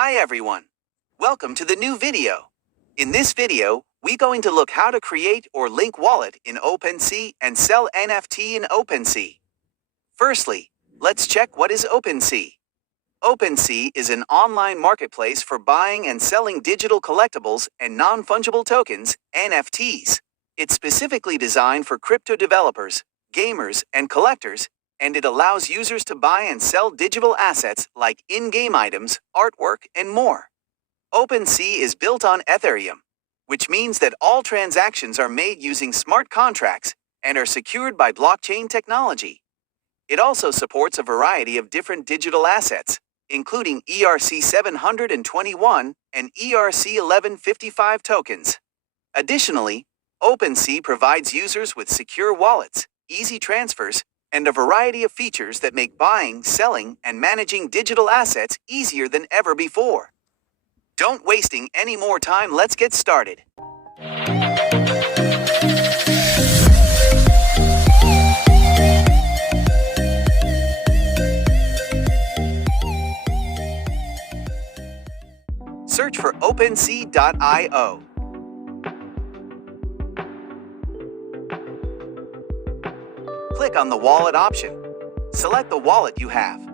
Hi everyone. Welcome to the new video. In this video, we're going to look how to create or link wallet in Opensea and sell NFT in Opensea. Firstly, let's check what is Opensea. Opensea is an online marketplace for buying and selling digital collectibles and non-fungible tokens, NFTs. It's specifically designed for crypto developers, gamers, and collectors, and it allows users to buy and sell digital assets like in-game items, artwork, and more. Opensea is built on Ethereum, which means that all transactions are made using smart contracts and are secured by blockchain technology. It also supports a variety of different digital assets, including ERC-721 and ERC-1155 tokens. Additionally, Opensea provides users with secure wallets, easy transfers, and a variety of features that make buying, selling, and managing digital assets easier than ever before. Don't wasting any more time, let's get started. Search for Opensea.io. Click on the wallet option. Select the wallet you have.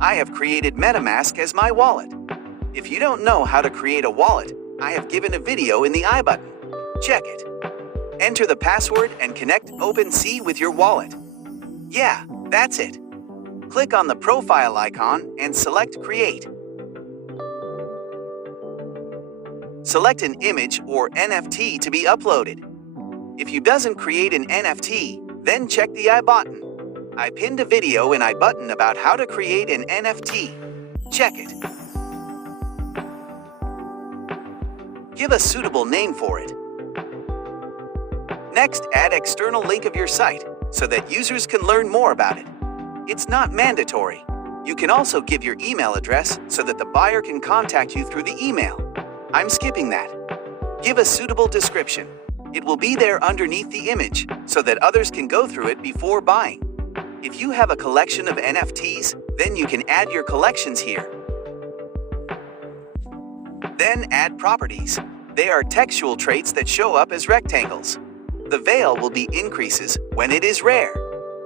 I have created MetaMask as my wallet. If you don't know how to create a wallet, I have given a video in the I button. Check it. Enter the password and connect Opensea with your wallet. Yeah, that's it. Click on the profile icon and select Create. Select an image or NFT to be uploaded. If you doesn't create an NFT, then check the I button. I pinned a video in I button about how to create an NFT. Check it. Give a suitable name for it. Next, add external link of your site so that users can learn more about it. It's not mandatory. You can also give your email address so that the buyer can contact you through the email. I'm skipping that. Give a suitable description. It will be there underneath the image so that others can go through it before buying. If you have a collection of NFTs, then you can add your collections here. Then add properties. They are textual traits that show up as rectangles. The veil will be increases when it is rare,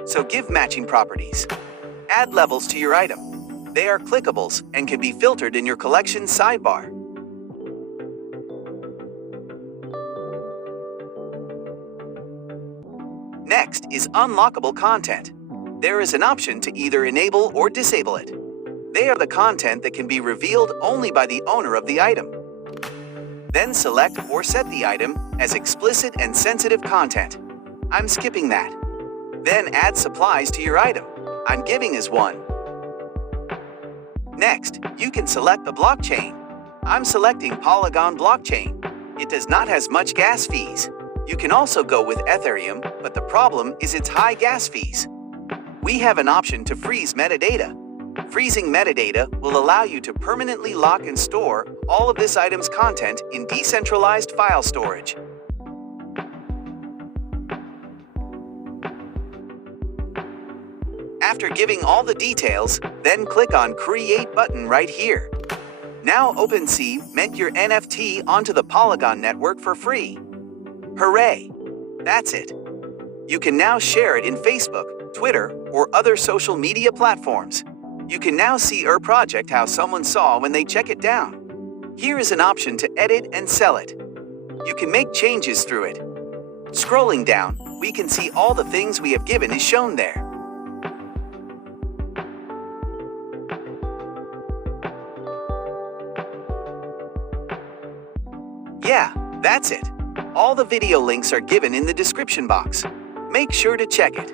so give matching properties. Add levels to your item. They are clickables and can be filtered in your collection sidebar. Next is unlockable content. There is an option to either enable or disable it. They are the content that can be revealed only by the owner of the item. Then select or set the item as explicit and sensitive content. I'm skipping that. Then add supplies to your item. I'm giving as 1. Next, you can select the blockchain. I'm selecting Polygon blockchain. It does not have much gas fees. You can also go with Ethereum, but the problem is its high gas fees. We have an option to freeze metadata. Freezing metadata will allow you to permanently lock and store all of this item's content in decentralized file storage. After giving all the details, then click on Create button right here. Now Opensea meant your NFT onto the Polygon network for free. Hooray! That's it. You can now share it in Facebook, Twitter, or other social media platforms. You can now see your project how someone saw when they check it down. Here is an option to edit and sell it. You can make changes through it. Scrolling down, we can see all the things we have given is shown there. Yeah, that's it. All the video links are given in the description box. Make sure to check it.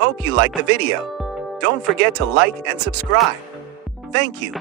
Hope you liked the video. Don't forget to like and subscribe. Thank you.